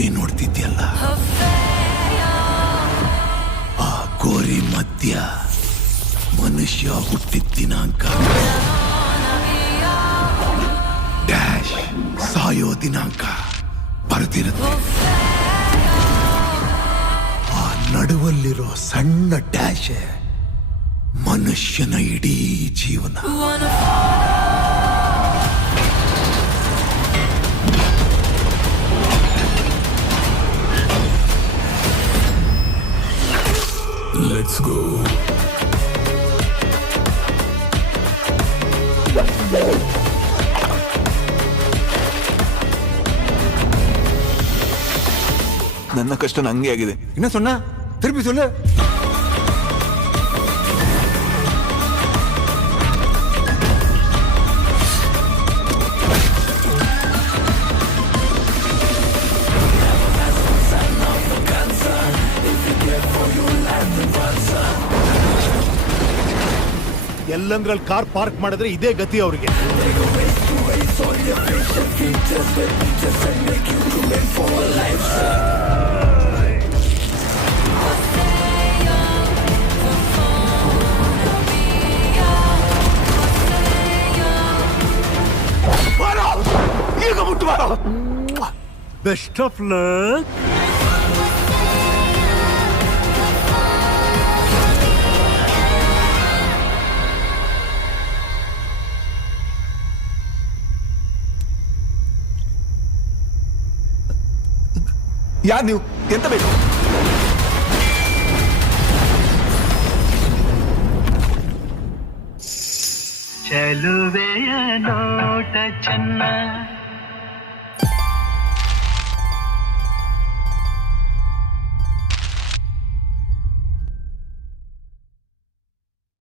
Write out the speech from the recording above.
ಗೋರಿ ನೋಡ್ತಿದ್ಯಲ್ಲ, ಆ ಗೋರಿ ಮಧ್ಯ ಮನುಷ್ಯ ಹುಟ್ಟಿದ ದಿನಾಂಕ ಡ್ಯಾಶ್ ಸಾಯೋ ದಿನಾಂಕ ಬರೆದಿರುತ್ತೆ. ಆ ನಡುವಲ್ಲಿರೋ ಸಣ್ಣ ಡ್ಯಾಶ್ ಮನುಷ್ಯನ ಇಡೀ ಜೀವನ. Let's go. ನನ್ನ ಕಷ್ಟ ನಂಗೆ ಆಗಿದೆ. ಇನ್ನ ಸೊನ್ನ ತಿರುಪಿ ಸೊಲ್ಲ. ಎಲ್ಲಂದ್ರಲ್ಲಿ ಕಾರ್ ಪಾರ್ಕ್ ಮಾಡಿದ್ರೆ ಇದೇ ಗತಿ ಅವ್ರಿಗೆ. ಈಗ ಮುಟ್ಟು ಬಾರೋ. Best of luck. ಯಾರು ನೀವು? ಎಂತ ಬೇಕು? ಚೆಲುವೆಯ ನೋಟ ಚೆನ್ನ